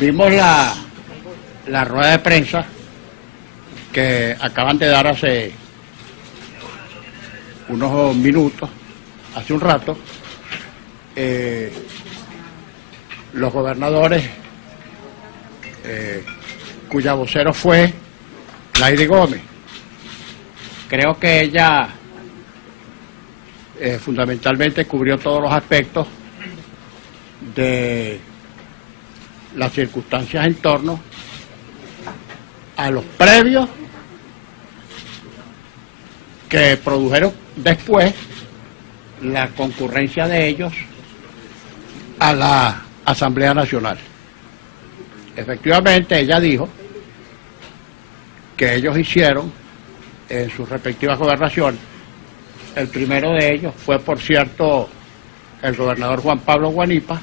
Vimos la rueda de prensa que acaban de dar hace unos minutos, hace un rato, los gobernadores, cuya vocero fue Lady Gómez. Creo que ella fundamentalmente cubrió todos los aspectos de las circunstancias en torno a los previos que produjeron después la concurrencia de ellos a la Asamblea Nacional. Efectivamente, ella dijo que ellos hicieron en sus respectivas gobernaciones. El primero de ellos fue, por cierto, el gobernador Juan Pablo Guanipa,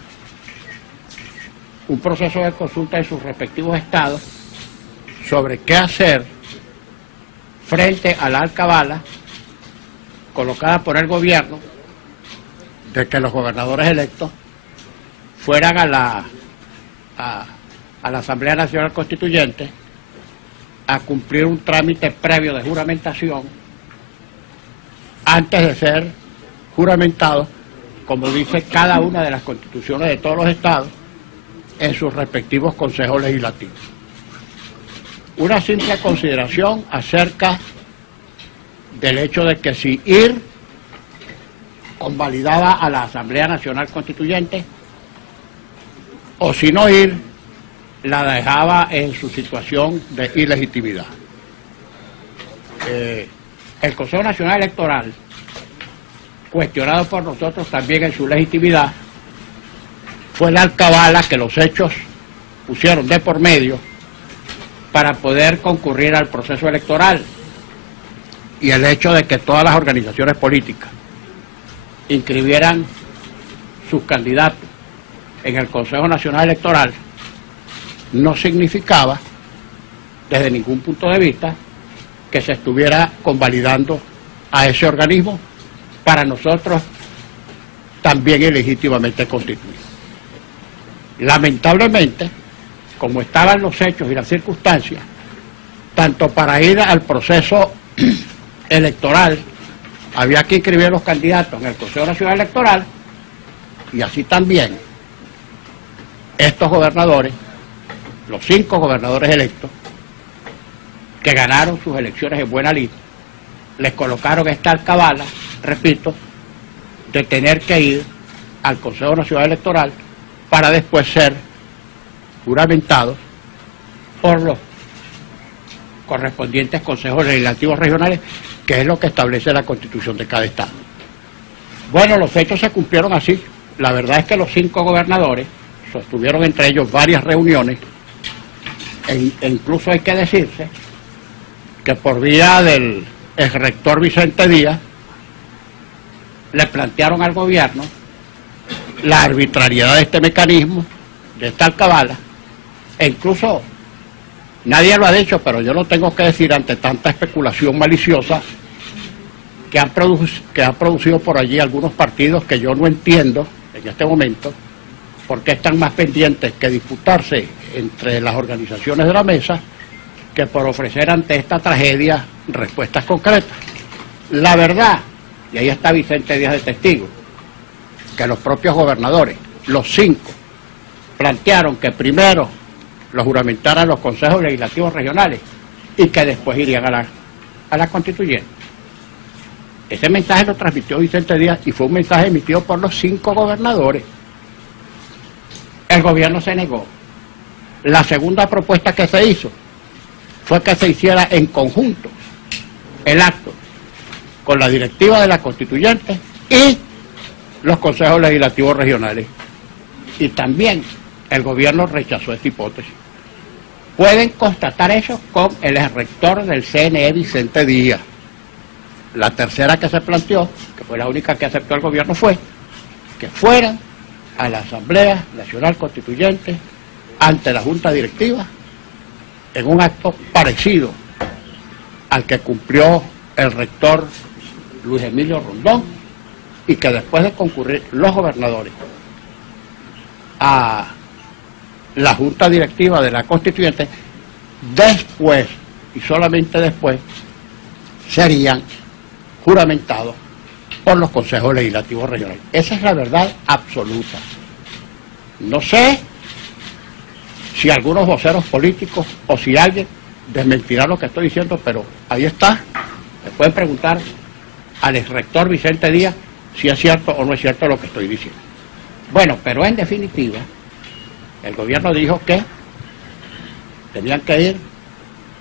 un proceso de consulta en sus respectivos estados sobre qué hacer frente a la alcabala colocada por el gobierno de que los gobernadores electos fueran a la Asamblea Nacional Constituyente a cumplir un trámite previo de juramentación antes de ser juramentados, como dice cada una de las constituciones de todos los estados, en sus respectivos consejos legislativos. Una simple consideración acerca del hecho de que si ir convalidaba a la Asamblea Nacional Constituyente o si no ir, la dejaba en su situación de ilegitimidad. El Consejo Nacional Electoral, cuestionado por nosotros también en su legitimidad, fue la alcabala que los hechos pusieron de por medio para poder concurrir al proceso electoral, y el hecho de que todas las organizaciones políticas inscribieran sus candidatos en el Consejo Nacional Electoral no significaba, desde ningún punto de vista, que se estuviera convalidando a ese organismo para nosotros también ilegítimamente constituido. Lamentablemente, como estaban los hechos y las circunstancias, tanto para ir al proceso electoral había que inscribir los candidatos en el Consejo Nacional Electoral, y así también estos gobernadores, los 5 gobernadores electos, que ganaron sus elecciones en buena lid, les colocaron esta alcabala, repito, de tener que ir al Consejo Nacional Electoral para después ser juramentados por los correspondientes consejos legislativos regionales, que es lo que establece la Constitución de cada estado. Bueno, los hechos se cumplieron así. La verdad es que los 5 gobernadores sostuvieron entre ellos varias reuniones, e incluso hay que decirse que por vía del exrector Vicente Díaz le plantearon al gobierno la arbitrariedad de este mecanismo, de esta alcabala, e incluso nadie lo ha dicho, pero yo lo tengo que decir ante tanta especulación maliciosa que ha producido por allí algunos partidos que yo no entiendo en este momento por qué están más pendientes que disputarse entre las organizaciones de la mesa que por ofrecer ante esta tragedia respuestas concretas. La verdad, y ahí está Vicente Díaz de testigo, que los propios gobernadores, los 5, plantearon que primero lo juramentaran los consejos legislativos regionales y que después irían a la constituyente. Ese mensaje lo transmitió Vicente Díaz y fue un mensaje emitido por los 5 gobernadores. El gobierno se negó. La segunda propuesta que se hizo fue que se hiciera en conjunto el acto con la directiva de la constituyente y los consejos legislativos regionales. Y también el gobierno rechazó esta hipótesis. Pueden constatar eso con el rector del CNE, Vicente Díaz. La tercera que se planteó, que fue la única que aceptó el gobierno, fue que fueran a la Asamblea Nacional Constituyente ante la Junta Directiva en un acto parecido al que cumplió el rector Luis Emilio Rondón, y que después de concurrir los gobernadores a la Junta Directiva de la Constituyente, después, y solamente después, serían juramentados por los consejos legislativos regionales. Esa es la verdad absoluta. No sé si algunos voceros políticos o si alguien desmentirá lo que estoy diciendo, pero ahí está. Me pueden preguntar al exrector Vicente Díaz si es cierto o no es cierto lo que estoy diciendo. Bueno, pero en definitiva, el gobierno dijo que tenían que ir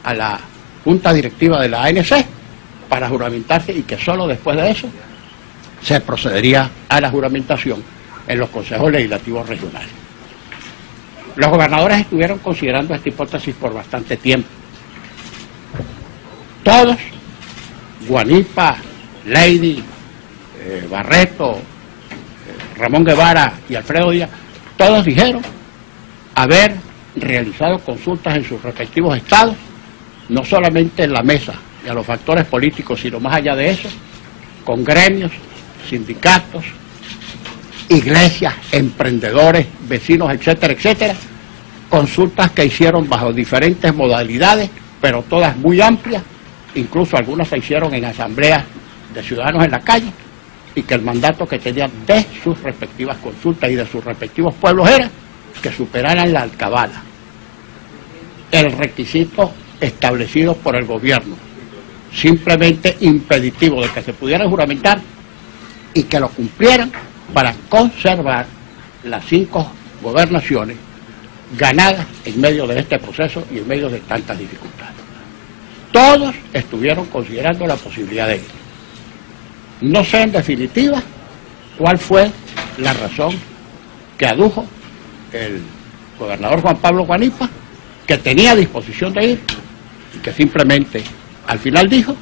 a la Junta Directiva de la ANC para juramentarse y que solo después de eso se procedería a la juramentación en los consejos legislativos regionales. Los gobernadores estuvieron considerando esta hipótesis por bastante tiempo. Todos, Guanipa, Leidy, Barreto, Ramón Guevara y Alfredo Díaz, todos dijeron haber realizado consultas en sus respectivos estados, no solamente en la mesa y a los factores políticos, sino más allá de eso, con gremios, sindicatos, iglesias, emprendedores, vecinos, etcétera, etcétera, consultas que hicieron bajo diferentes modalidades, pero todas muy amplias, incluso algunas se hicieron en asambleas de ciudadanos en la calle, y que el mandato que tenían de sus respectivas consultas y de sus respectivos pueblos era que superaran la alcabala, el requisito establecido por el gobierno, simplemente impeditivo de que se pudieran juramentar y que lo cumplieran para conservar las 5 gobernaciones ganadas en medio de este proceso y en medio de tantas dificultades. Todos estuvieron considerando la posibilidad de ir. No sé en definitiva cuál fue la razón que adujo el gobernador Juan Pablo Guanipa, que tenía disposición de ir y que simplemente al final dijo,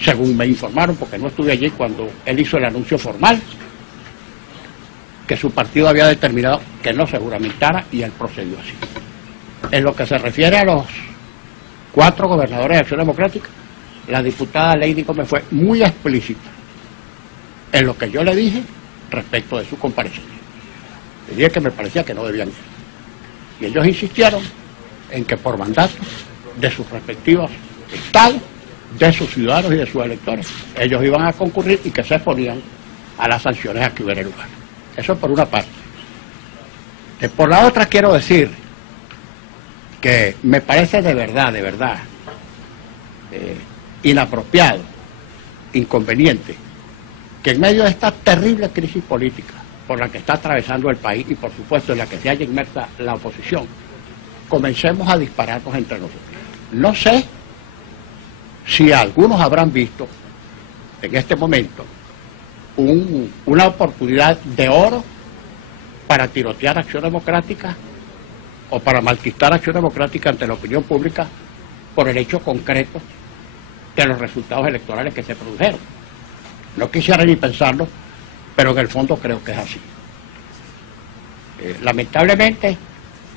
según me informaron porque no estuve allí cuando él hizo el anuncio formal, que su partido había determinado que no se juramentara y él procedió así. En lo que se refiere a los 4 gobernadores de Acción Democrática, la diputada Leidy Gómez fue muy explícita en lo que yo le dije respecto de su comparecencia. Le dije que me parecía que no debían ir. Y ellos insistieron en que por mandato de sus respectivos estados, de sus ciudadanos y de sus electores, ellos iban a concurrir y que se exponían a las sanciones a que hubiera lugar. Eso por una parte. Por la otra quiero decir que me parece de verdad, inapropiado, inconveniente, que en medio de esta terrible crisis política por la que está atravesando el país y por supuesto en la que se haya inmersa la oposición, comencemos a dispararnos entre nosotros. No sé si algunos habrán visto en este momento una oportunidad de oro para tirotear Acción Democrática o para malquistar Acción Democrática ante la opinión pública por el hecho concreto de los resultados electorales que se produjeron. No quisiera ni pensarlo, pero en el fondo creo que es así. Lamentablemente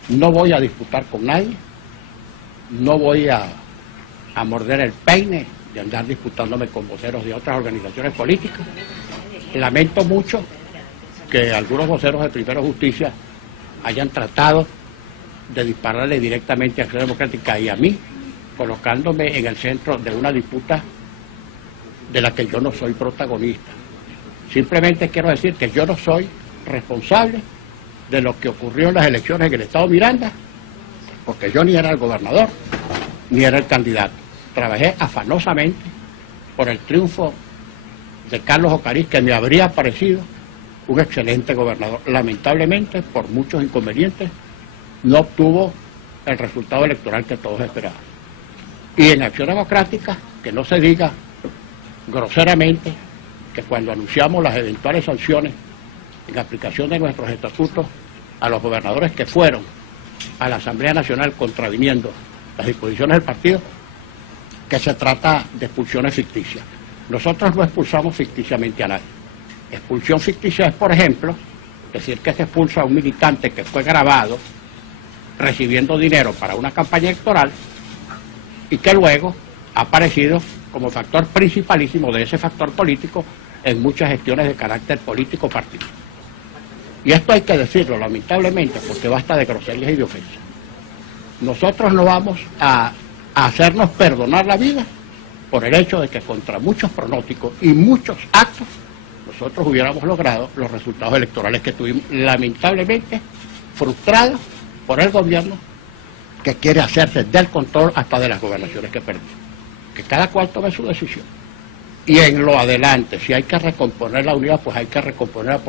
no voy a disputar con nadie, no voy a morder el peine de andar disputándome con voceros de otras organizaciones políticas. Lamento mucho que algunos voceros de Primero Justicia hayan tratado de dispararle directamente a Acción Democrática y a mí, colocándome en el centro de una disputa de la que yo no soy protagonista. Simplemente quiero decir que yo no soy responsable de lo que ocurrió en las elecciones en el estado Miranda, porque yo ni era el gobernador, ni era el candidato. Trabajé afanosamente por el triunfo de Carlos Ocariz, que me habría parecido un excelente gobernador. Lamentablemente, por muchos inconvenientes, no obtuvo el resultado electoral que todos esperaban. Y en Acción Democrática, que no se diga groseramente que cuando anunciamos las eventuales sanciones en aplicación de nuestros estatutos a los gobernadores que fueron a la Asamblea Nacional contraviniendo las disposiciones del partido, que se trata de expulsiones ficticias. Nosotros no expulsamos ficticiamente a nadie. Expulsión ficticia es, por ejemplo, decir que se expulsa a un militante que fue grabado recibiendo dinero para una campaña electoral y que luego ha aparecido como factor principalísimo de ese factor político en muchas gestiones de carácter político partidista. Y esto hay que decirlo, lamentablemente, porque basta de groserías y de ofensas. Nosotros no vamos a hacernos perdonar la vida por el hecho de que contra muchos pronósticos y muchos actos nosotros hubiéramos logrado los resultados electorales que tuvimos, lamentablemente frustrados por el gobierno que quiere hacerse del control hasta de las gobernaciones que perdió. Que cada cual tome su decisión. Y en lo adelante, si hay que recomponer la unidad, pues hay que recomponerla,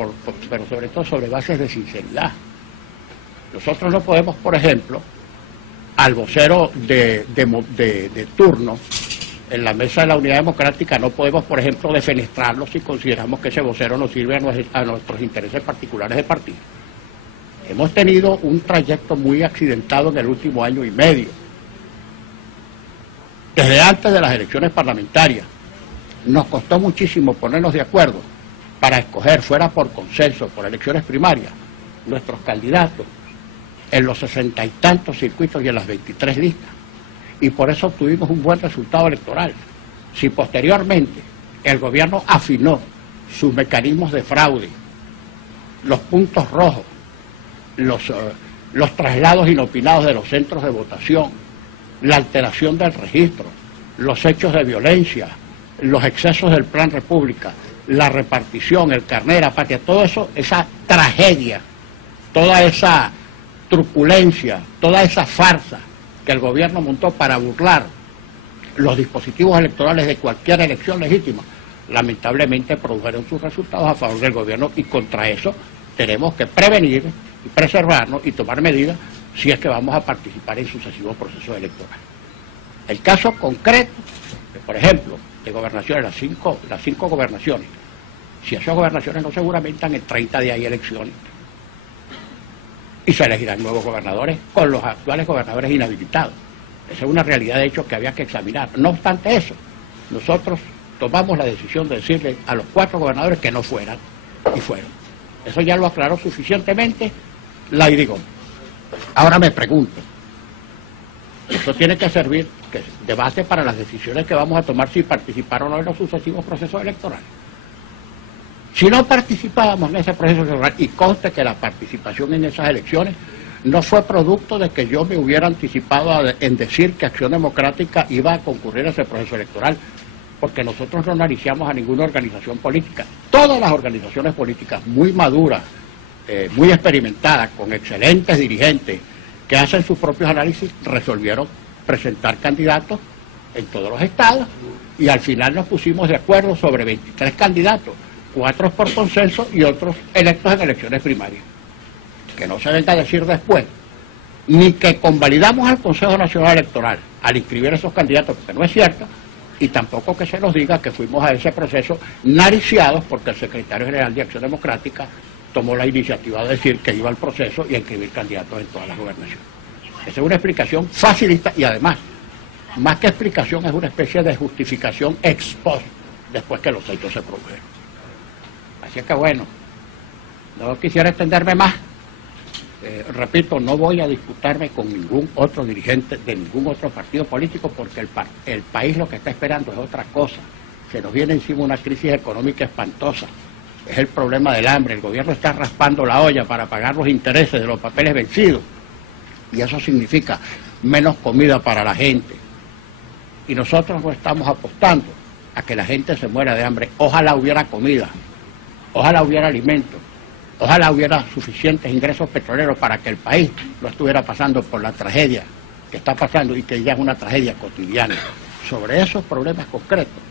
pero sobre todo sobre bases de sinceridad. Nosotros no podemos, por ejemplo, al vocero de turno en la mesa de la Unidad Democrática, no podemos, por ejemplo, defenestrarlo si consideramos que ese vocero no sirve a nuestros intereses particulares de partido. Hemos tenido un trayecto muy accidentado en el último año y medio. Desde antes de las elecciones parlamentarias, nos costó muchísimo ponernos de acuerdo para escoger, fuera por consenso, por elecciones primarias, nuestros candidatos en los 60 y tantos circuitos y en las 23 listas. Y por eso obtuvimos un buen resultado electoral. Si posteriormente el gobierno afinó sus mecanismos de fraude, los puntos rojos, los traslados inopinados de los centros de votación, la alteración del registro, los hechos de violencia, los excesos del Plan República, la repartición, el carnet de la patria, todo eso, esa tragedia, toda esa truculencia, toda esa farsa que el gobierno montó para burlar los dispositivos electorales de cualquier elección legítima, lamentablemente produjeron sus resultados a favor del gobierno, y contra eso tenemos que prevenir y preservarnos y tomar medidas si es que vamos a participar en sucesivos procesos electorales. El caso concreto, por ejemplo, de gobernaciones, las cinco gobernaciones, si esas gobernaciones no se juramentan, en 30 días hay elecciones y se elegirán nuevos gobernadores con los actuales gobernadores inhabilitados. Esa es una realidad de hecho que había que examinar. No obstante eso, nosotros tomamos la decisión de decirle a los 4 gobernadores que no fueran, y fueron. Eso ya lo aclaró suficientemente la IDIGOM. Ahora me pregunto, eso tiene que servir de base para las decisiones que vamos a tomar si participar o no en los sucesivos procesos electorales. Si no participábamos en ese proceso electoral, y conste que la participación en esas elecciones no fue producto de que yo me hubiera anticipado en decir que Acción Democrática iba a concurrir a ese proceso electoral, porque nosotros no analizamos a ninguna organización política. Todas las organizaciones políticas muy maduras, muy experimentadas, con excelentes dirigentes que hacen sus propios análisis, resolvieron presentar candidatos en todos los estados, y al final nos pusimos de acuerdo sobre 23 candidatos, 4 por consenso y otros electos en elecciones primarias. Que no se venga a decir después, ni que convalidamos al Consejo Nacional Electoral al inscribir esos candidatos, porque no es cierto, y tampoco que se nos diga que fuimos a ese proceso nariciados porque el secretario general de Acción Democrática tomó la iniciativa de decir que iba al proceso y a inscribir candidatos en todas las gobernaciones. Esa es una explicación facilista, y además, más que explicación, es una especie de justificación ex post, después que los hechos se produjeron. Así es que bueno, no quisiera extenderme más. Repito, no voy a disputarme con ningún otro dirigente de ningún otro partido político, porque el país lo que está esperando es otra cosa. Se nos viene encima una crisis económica espantosa. Es el problema del hambre. El gobierno está raspando la olla para pagar los intereses de los papeles vencidos. Y eso significa menos comida para la gente. Y nosotros no estamos apostando a que la gente se muera de hambre. Ojalá hubiera comida, ojalá hubiera alimentos, ojalá hubiera suficientes ingresos petroleros para que el país no estuviera pasando por la tragedia que está pasando, y que ya es una tragedia cotidiana. Sobre esos problemas concretos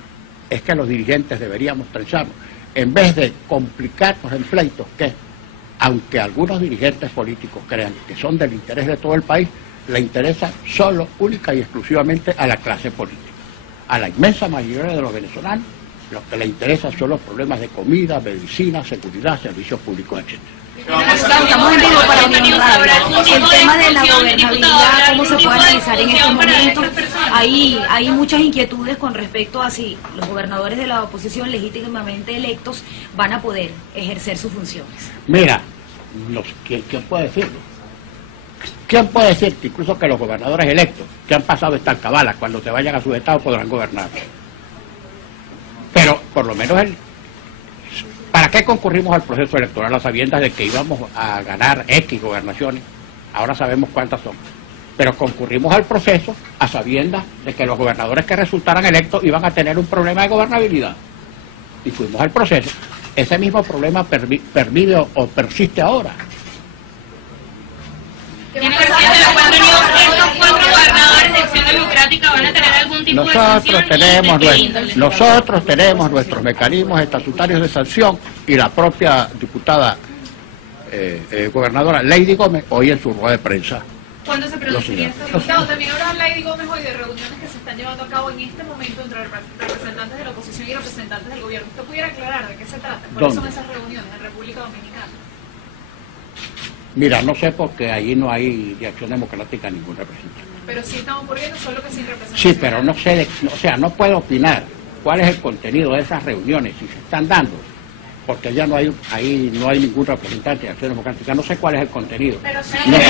es que los dirigentes deberíamos pensarnos, en vez de complicarnos en pleitos que, aunque algunos dirigentes políticos crean que son del interés de todo el país, le interesa solo, única y exclusivamente a la clase política. A la inmensa mayoría de los venezolanos, lo que le interesa son los problemas de comida, medicina, seguridad, servicios públicos, etc. Estamos en vivo para Unión Radio. El tema de la gobernabilidad, ¿cómo se puede analizar en este momento? Hay muchas inquietudes con respecto a si los gobernadores de la oposición legítimamente electos van a poder ejercer sus funciones. Mira, ¿quién puede decirlo? ¿Quién puede decir que incluso que los gobernadores electos que han pasado esta alcabala, cuando se vayan a sus estados podrán gobernar? Pero por lo menos ¿Para qué concurrimos al proceso electoral a sabiendas de que íbamos a ganar X gobernaciones? Ahora sabemos cuántas son. Pero concurrimos al proceso a sabiendas de que los gobernadores que resultaran electos iban a tener un problema de gobernabilidad. Y fuimos al proceso. Ese mismo problema pervive o persiste ahora. ¿Tiene que ser estos 4 gobernadores de Acción Democrática van a tener algún tipo de sanción? Nosotros tenemos nuestros mecanismos estatutarios de sanción y la propia diputada gobernadora Lady Gómez hoy en su rueda de prensa. ¿Cuándo se produciría esto? Diputado, también hablaba Lady Gómez hoy de reuniones que se están llevando a cabo en este momento entre representantes de la oposición y representantes del gobierno. ¿Usted pudiera aclarar de qué se trata? ¿Cuáles son esas reuniones en República Dominicana? Mira, no sé porque allí no hay de Acción Democrática ningún representante. Pero sí estamos ocurriendo, solo que sin representación. Sí, pero no sé, no puedo opinar cuál es el contenido de esas reuniones, si se están dando, porque ya no hay ningún representante de Acción Democrática, no sé cuál es el contenido. Pero sí, no sé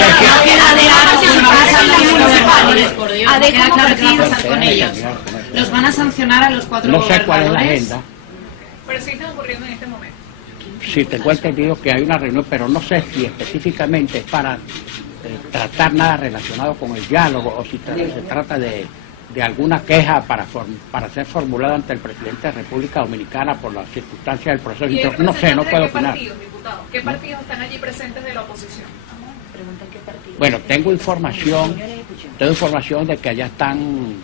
los van a sancionar a los 4 no gobernadores. sé cuál es la agenda. Pero sí están ocurriendo en este momento. Sí, tengo entendido que hay una reunión, pero no sé si específicamente es para tratar nada relacionado con el diálogo o si se trata de alguna queja para ser formulada ante el presidente de República Dominicana por las circunstancias del proceso. No sé, no puedo opinar. ¿Qué partidos están allí presentes de la oposición? Bueno, tengo información de que allá están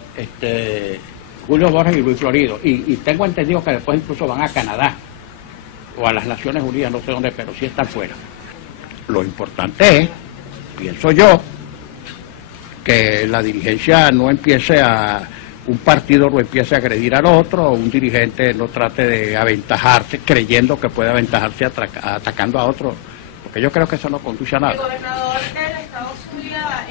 Julio Borges y Luis Florido, y tengo entendido que después incluso van a Canadá o a las Naciones Unidas, no sé dónde, pero sí están fuera. Lo importante es, pienso yo, que la dirigencia no empiece un partido no empiece a agredir al otro, o un dirigente no trate de aventajarse, creyendo que puede aventajarse atacando a otro, porque yo creo que eso no conduce a nada. El gobernador del estado Zulia,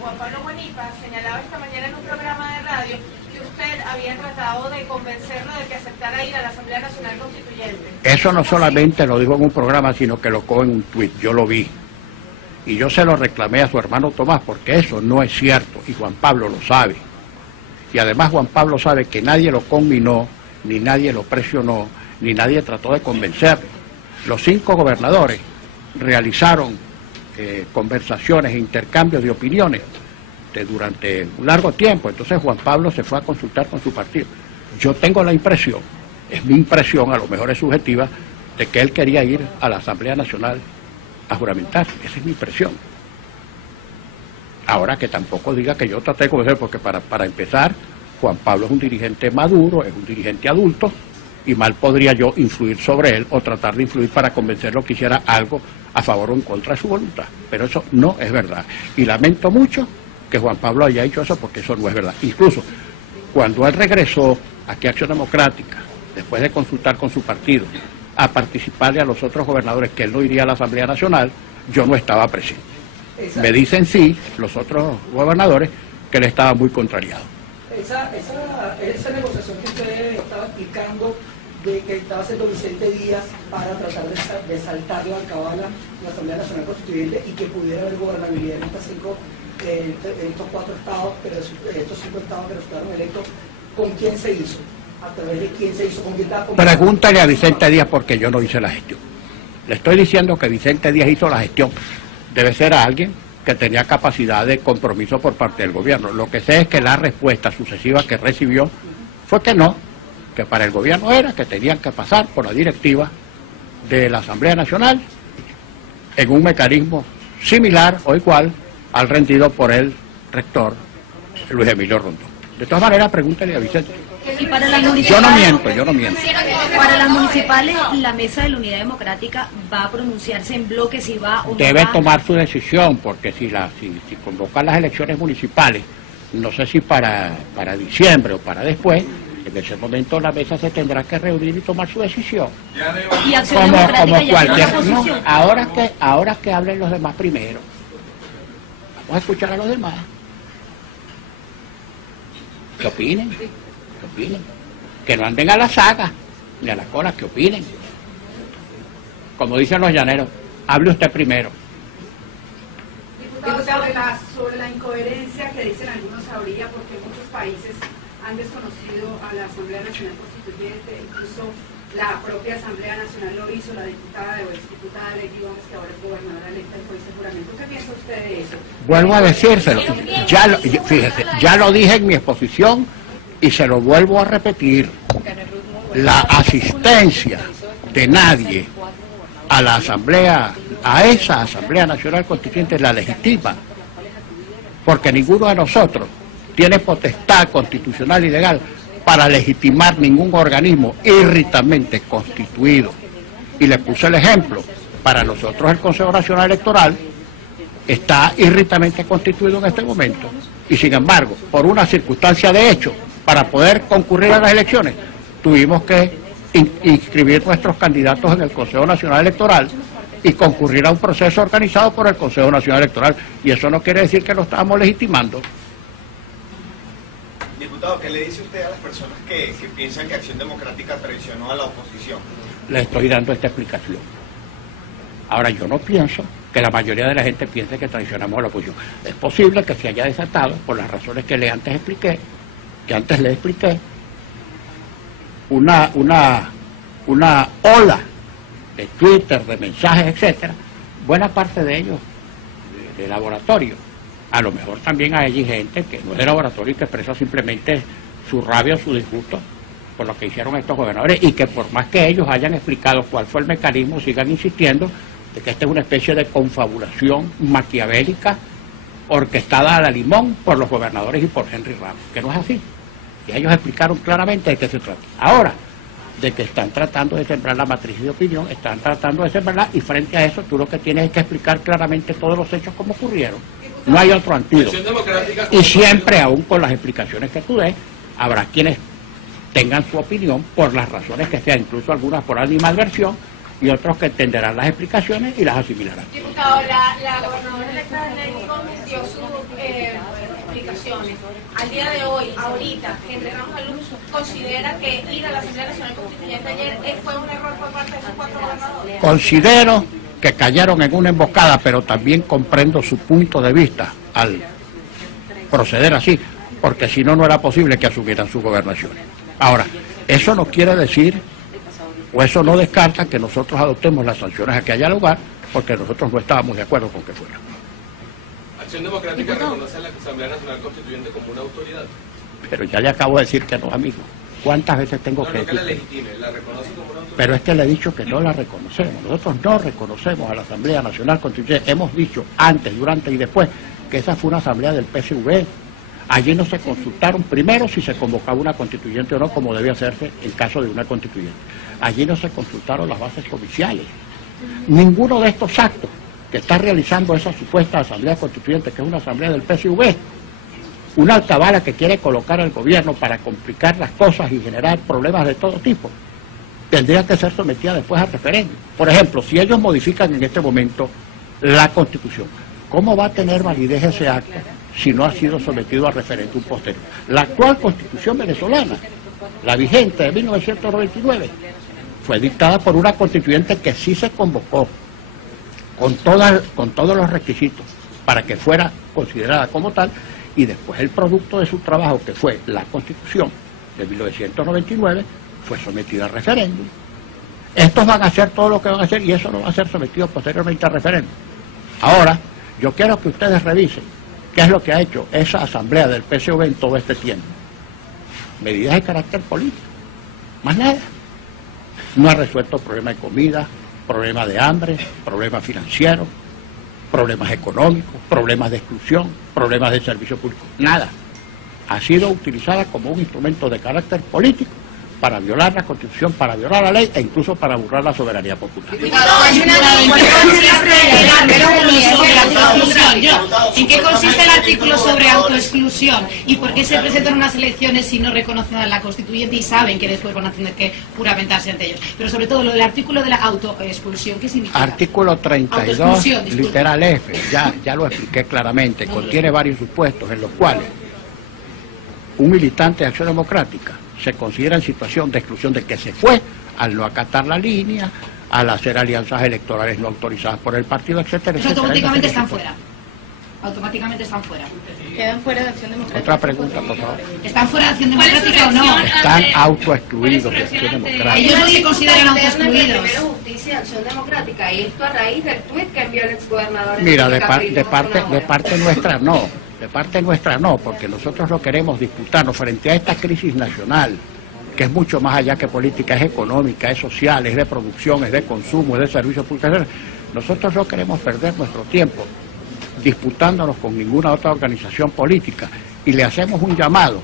Juan Pablo Guanipa, señalaba esta mañana en un programa de radio que usted había tratado de convencerlo de que aceptara ir a la Asamblea Nacional Constituyente. Eso no solamente lo dijo en un programa, sino que lo cogió en un tuit, yo lo vi. Y yo se lo reclamé a su hermano Tomás, porque eso no es cierto, y Juan Pablo lo sabe. Y además Juan Pablo sabe que nadie lo conminó, ni nadie lo presionó, ni nadie trató de convencerlo. Los 5 gobernadores realizaron conversaciones e intercambios de opiniones durante un largo tiempo. Entonces Juan Pablo se fue a consultar con su partido. Yo tengo la impresión, es mi impresión, a lo mejor es subjetiva, de que él quería ir a la Asamblea Nacional a juramentar. Esa es mi impresión. Ahora que tampoco diga que yo traté de convencer, porque para empezar, Juan Pablo es un dirigente maduro, es un dirigente adulto, y mal podría yo influir sobre él o tratar de influir para convencerlo que hiciera algo a favor o en contra de su voluntad. Pero eso no es verdad. Y lamento mucho que Juan Pablo haya hecho eso, porque eso no es verdad. Incluso cuando él regresó aquí a Acción Democrática, después de consultar con su partido, a participarle a los otros gobernadores que él no iría a la Asamblea Nacional, yo no estaba presente. Me dicen sí los otros gobernadores que él estaba muy contrariado. Esa negociación que usted estaba explicando de que estaba haciendo Vicente Díaz para tratar de saltar la alcabala en la Asamblea Nacional Constituyente y que pudiera haber gobernabilidad en estos 4 estados, pero estos 5 estados que resultaron electos, ¿con quién se hizo? ¿A través de quién se hizo? ¿Con quién estaba? Pregúntale a Vicente Díaz, porque yo no hice la gestión. Le estoy diciendo que Vicente Díaz hizo la gestión. Debe ser a alguien que tenía capacidad de compromiso por parte del gobierno. Lo que sé es que la respuesta sucesiva que recibió fue que no, que para el gobierno era que tenían que pasar por la directiva de la Asamblea Nacional en un mecanismo similar o igual al rendido por el rector Luis Emilio Rondón. De todas maneras, pregúntale a Vicente. Y para las Yo no miento. Para las municipales, la Mesa de la Unidad Democrática va a pronunciarse en bloque si va o no Debe va. tomar su decisión, porque si convocan las elecciones municipales, no sé si para diciembre o para después, en ese momento la mesa se tendrá que reunir y tomar su decisión. Y Acción Democrática Como ya tiene cualquier. una posición. No, ahora que hablen los demás primero. Vamos a escuchar a los demás. Que opinen. Que no anden a la saga ni a la cola, que opinen. Como dicen los llaneros, hable usted primero. Diputado, sobre la incoherencia que dicen algunos habría, porque muchos países han desconocido a la Asamblea Nacional Constituyente, incluso La propia Asamblea Nacional lo hizo, la diputada o exdiputada Lady Gómez, que ahora es gobernadora electa del juez de juramento. ¿Qué piensa usted de eso? Vuelvo a decírselo, fíjese, ya lo dije en mi exposición y se lo vuelvo a repetir. La asistencia de nadie a la Asamblea, a esa Asamblea Nacional Constituyente, la legitima, porque ninguno de nosotros tiene potestad constitucional y legal para legitimar ningún organismo irritamente constituido. Y le puse el ejemplo, para nosotros el Consejo Nacional Electoral está irritamente constituido en este momento, y sin embargo, por una circunstancia de hecho, para poder concurrir a las elecciones, tuvimos que inscribir nuestros candidatos en el Consejo Nacional Electoral y concurrir a un proceso organizado por el Consejo Nacional Electoral, y eso no quiere decir que lo estábamos legitimando. Diputado, ¿qué le dice usted a las personas que piensan que Acción Democrática traicionó a la oposición? Le estoy dando esta explicación. Ahora, yo no pienso que la mayoría de la gente piense que traicionamos a la oposición. Es posible que se haya desatado, por las razones que antes le expliqué, una ola de Twitter, de mensajes, etcétera, buena parte de ellos de laboratorio. A lo mejor también hay gente que no es de laboratorio y que expresa simplemente su rabia o su disgusto por lo que hicieron estos gobernadores, y que por más que ellos hayan explicado cuál fue el mecanismo, sigan insistiendo de que esta es una especie de confabulación maquiavélica orquestada a la limón por los gobernadores y por Henry Ramos, que no es así. Y ellos explicaron claramente de qué se trata. Ahora, de que están tratando de sembrar la matriz de opinión, están tratando de sembrarla, y frente a eso tú lo que tienes es que explicar claramente todos los hechos como ocurrieron. No hay otro antídoto. Y siempre, aún con las explicaciones que tú des, habrá quienes tengan su opinión por las razones que sean, incluso algunas por animadversión, y otros que entenderán las explicaciones y las asimilarán. Diputado, la gobernadora electa Lady Gómez dio sus explicaciones. Al día de hoy, ahorita, Henry Ramos Alonso considera que ir a la Asamblea Nacional Constituyente ayer fue un error por parte de esos 4 gobernadores. Considero que cayeron en una emboscada, pero también comprendo su punto de vista al proceder así, porque si no, no era posible que asumieran sus gobernaciones. Ahora, eso no quiere decir, o eso no descarta que nosotros adoptemos las sanciones a que haya lugar, porque nosotros no estábamos de acuerdo con que fuera. ¿Acción Democrática reconoce a la Asamblea Nacional Constituyente como una autoridad? Pero ya le acabo de decir que no, amigo. ¿Cuántas veces tengo que decir? Que la legitime, ¿la reconoce como una autoridad? Pero es que le he dicho que no la reconocemos. Nosotros no reconocemos a la Asamblea Nacional Constituyente. Hemos dicho antes, durante y después que esa fue una asamblea del PSV. Allí no se consultaron primero si se convocaba una constituyente o no, como debía hacerse en caso de una constituyente. Allí no se consultaron las bases judiciales. Ninguno de estos actos que está realizando esa supuesta asamblea constituyente, que es una asamblea del PSV, una alcabala que quiere colocar al gobierno para complicar las cosas y generar problemas de todo tipo, tendría que ser sometida después a referéndum. Por ejemplo, si ellos modifican en este momento la Constitución, ¿cómo va a tener validez ese acto si no ha sido sometido a referéndum posterior? La actual Constitución venezolana, la vigente de 1999, fue dictada por una constituyente que sí se convocó con todos los requisitos para que fuera considerada como tal, y después el producto de su trabajo, que fue la Constitución de 1999, fue sometida a referéndum. Estos van a hacer todo lo que van a hacer, y eso no va a ser sometido posteriormente a referéndum. Ahora, yo quiero que ustedes revisen qué es lo que ha hecho esa asamblea del PSV en todo este tiempo. Medidas de carácter político, más nada. No ha resuelto problemas de comida, problemas de hambre, problemas financieros, problemas económicos, problemas de exclusión, problemas de servicio público, nada. Ha sido utilizada como un instrumento de carácter político para violar la Constitución, para violar la ley e incluso para burlar la soberanía popular. ¿En qué consiste el artículo sobre autoexclusión? ¿Y por qué se presentan unas elecciones si no reconocen a la Constituyente y saben que después van a tener que juramentarse ante ellos? Pero sobre todo lo del artículo de la autoexpulsión, ¿qué significa? Artículo 32, literal F, ya lo expliqué claramente, contiene varios supuestos en los cuales un militante de Acción Democrática se considera en situación de exclusión de que se fue al no acatar la línea, al hacer alianzas electorales no autorizadas por el partido, etcétera, etcétera. Automáticamente están fuera. automáticamente están fuera. Quedan fuera de Acción Democrática. Otra pregunta, por favor. ¿Están fuera de Acción Democrática o no? Están autoexcluidos de Acción Democrática. Ellos no se consideran autoexcluidos. Primero Justicia y Acción Democrática, y esto a raíz del tuit que envió el exgobernador. Mira, de parte nuestra no. De parte nuestra no, porque nosotros no queremos disputarnos frente a esta crisis nacional, que es mucho más allá que política, es económica, es social, es de producción, es de consumo, es de servicios públicos. Nosotros no queremos perder nuestro tiempo disputándonos con ninguna otra organización política, y le hacemos un llamado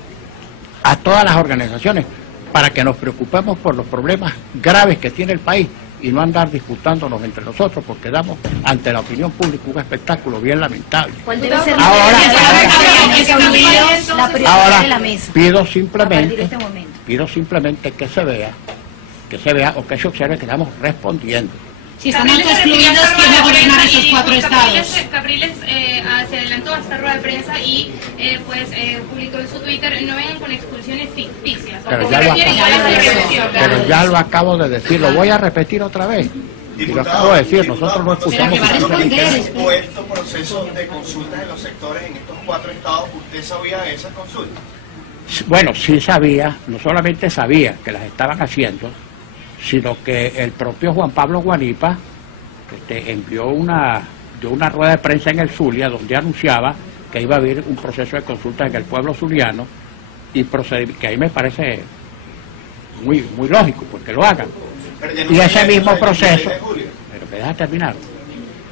a todas las organizaciones para que nos preocupemos por los problemas graves que tiene el país y no andar disputándonos entre nosotros, porque damos ante la opinión pública un espectáculo bien lamentable. ¿Cuál debe ser Ahora de la mesa? Pido simplemente que se vea o que se observe que estamos respondiendo. Si están autoexcluidos, ¿quién va a gobernar esos 4 estados? Capriles se adelantó a esta rueda de prensa y publicó en su Twitter: no vengan con expulsiones ficticias. Pero ya lo acabo de decir, lo voy a repetir otra vez. Y lo acabo de decir, nosotros no expulsamos. Estos procesos de consultas en los sectores en estos 4 estados, ¿usted sabía de esas consultas? Bueno, sí sabía, no solamente sabía que las estaban haciendo, sino que el propio Juan Pablo Guanipa envió una rueda de prensa en el Zulia donde anunciaba que iba a haber un proceso de consulta en el pueblo zuliano, y que ahí me parece muy lógico porque lo hagan. Y ese mismo proceso, pero me deja terminar,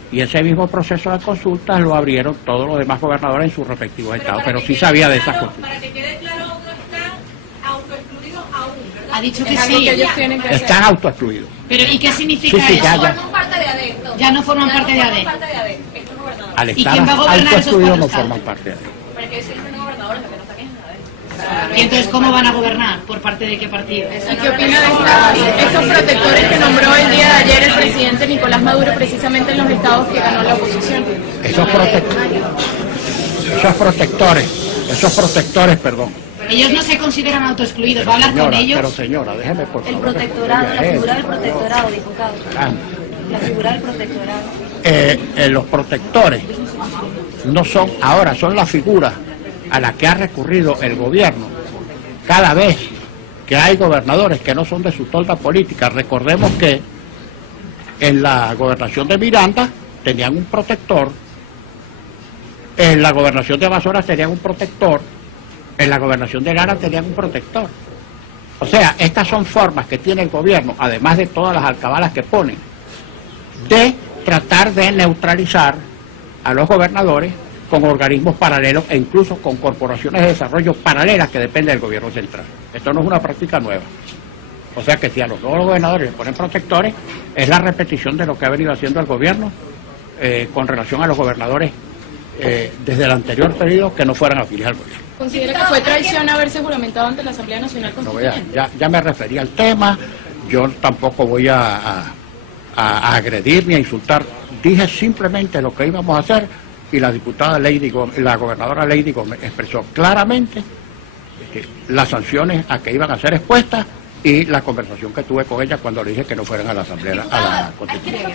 y ese mismo proceso de consultas lo abrieron todos los demás gobernadores en sus respectivos estados, pero sí sabía de esas consultas. Para que quede claro, no están autoexcluidos aún, ¿verdad? Ha dicho que sí. Están autoexcluidos. Pero ¿y qué significa eso? Ya no forman parte de ADE. Al estar autoexcluidos no forman parte de ADE. ¿Y entonces cómo van a gobernar? ¿Por parte de qué partido? ¿Y qué opina de estos protectores que nombró el día de ayer el presidente Nicolás Maduro precisamente en los estados que ganó la oposición? Esos protectores, perdón. Ellos no se consideran autoexcluidos, ¿va a hablar con ellos? Pero señora, déjeme por favor. El protectorado, la figura del protectorado, diputado. La figura del protectorado. Los protectores no son ahora, son la figura a la que ha recurrido el gobierno cada vez que hay gobernadores que no son de su tolda política. Recordemos que en la gobernación de Miranda tenían un protector, en la gobernación de Amazonas tenían un protector, en la gobernación de Lara tenían un protector. O sea, estas son formas que tiene el gobierno, además de todas las alcabalas que ponen, de tratar de neutralizar a los gobernadores con organismos paralelos e incluso con corporaciones de desarrollo paralelas que dependen del gobierno central. Esto no es una práctica nueva. O sea que si a los nuevos gobernadores les ponen protectores, es la repetición de lo que ha venido haciendo el gobierno con relación a los gobernadores desde el anterior periodo que no fueran afiliados al gobierno. ¿Considera que fue traición haberse juramentado ante la Asamblea Nacional Constituyente? Ya me referí al tema, yo tampoco voy a agredir ni a insultar. Dije simplemente lo que íbamos a hacer, y la diputada Lady Gómez, la gobernadora Lady Gómez expresó claramente las sanciones a que iban a ser expuestas y la conversación que tuve con ella cuando le dije que no fueran a la Asamblea, a la Constitución.